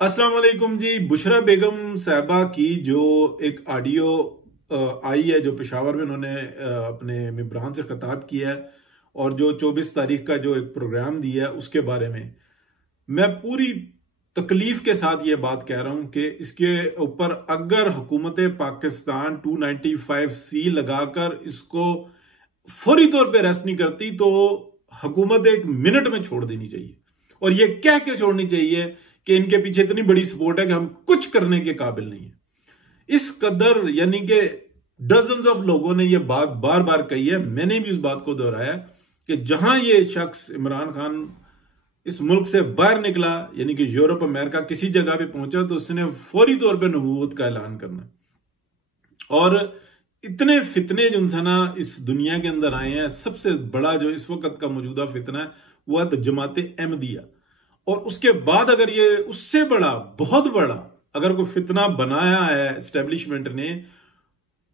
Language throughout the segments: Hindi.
अस्सलाम वालेकुम जी। बुशरा बेगम साहबा की जो एक ऑडियो आई है, जो पेशावर में उन्होंने अपने मेंबरान से खिताब किया है और जो 24 तारीख का जो एक प्रोग्राम दिया है उसके बारे में मैं पूरी तकलीफ के साथ ये बात कह रहा हूं कि इसके ऊपर अगर हुकूमत पाकिस्तान 295C लगाकर इसको फौरी तौर पे अरेस्ट नहीं करती तो हुकूमत एक मिनट में छोड़ देनी चाहिए। और ये कह के छोड़नी चाहिए कि इनके पीछे इतनी बड़ी सपोर्ट है कि हम कुछ करने के काबिल नहीं है। इस कदर यानी कि डजन्स ऑफ लोगों ने यह बात बार बार कही है, मैंने भी उस बात को दोहराया कि जहां ये शख्स इमरान खान इस मुल्क से बाहर निकला, यानी कि यूरोप अमेरिका किसी जगह पे पहुंचा, तो उसने फौरी तौर पे नबूवत का ऐलान करना। और इतने फितने जो इंसाना इस दुनिया के अंदर आए हैं, सबसे बड़ा जो इस वक्त का मौजूदा फितना है वह है जमात अहमदिया। और उसके बाद अगर ये उससे बड़ा, बहुत बड़ा अगर कोई फितना बनाया है एस्टेब्लिशमेंट ने,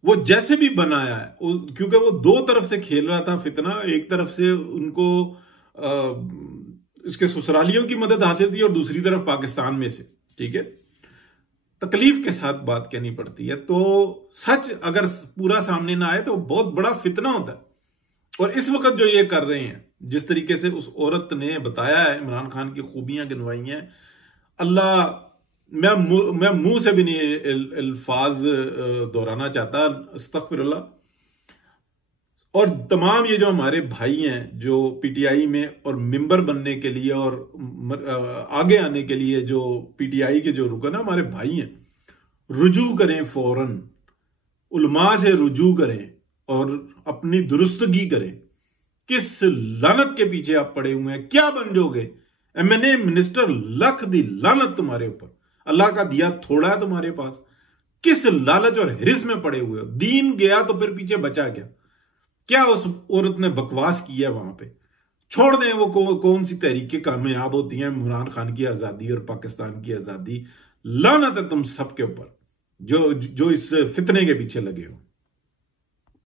वो जैसे भी बनाया है, क्योंकि वो दो तरफ से खेल रहा था फितना। एक तरफ से उनको इसके ससुरालियों की मदद हासिल थी और दूसरी तरफ पाकिस्तान में से। ठीक है, तकलीफ के साथ बात कहनी पड़ती है। तो सच अगर पूरा सामने ना आए तो बहुत बड़ा फितना होता है। और इस वक्त जो ये कर रहे हैं, जिस तरीके से उस औरत ने बताया है, इमरान खान की खूबियां गिनवाई हैं, अल्लाह, मैं मुंह से भी नहीं अल्फाज दोहराना चाहता, अस्तगफिरुल्लाह। और तमाम ये जो हमारे भाई हैं जो पीटीआई में और मेंबर बनने के लिए और आगे आने के लिए जो पीटीआई के जो रुकन है, हमारे भाई हैं, रुजू करें, फौरन उलमा से रुजू करें और अपनी दुरुस्तगी करें। किस लानत के पीछे आप पड़े हुए हैं? क्या बन जाओगे? एमएनए मिनिस्टर, लख दी लानत तुम्हारे ऊपर। अल्लाह का दिया थोड़ा है तुम्हारे पास। किस लालच और हिरिस में पड़े हुए हो? दीन गया तो फिर पीछे बचा क्या? क्या उस औरत ने बकवास किया वहां पे? छोड़ दें वो कौन सी तहरीकें कामयाब होती हैं, इमरान खान की आजादी और पाकिस्तान की आजादी। लानत है तुम सबके ऊपर जो जो इस फितने के पीछे लगे हो।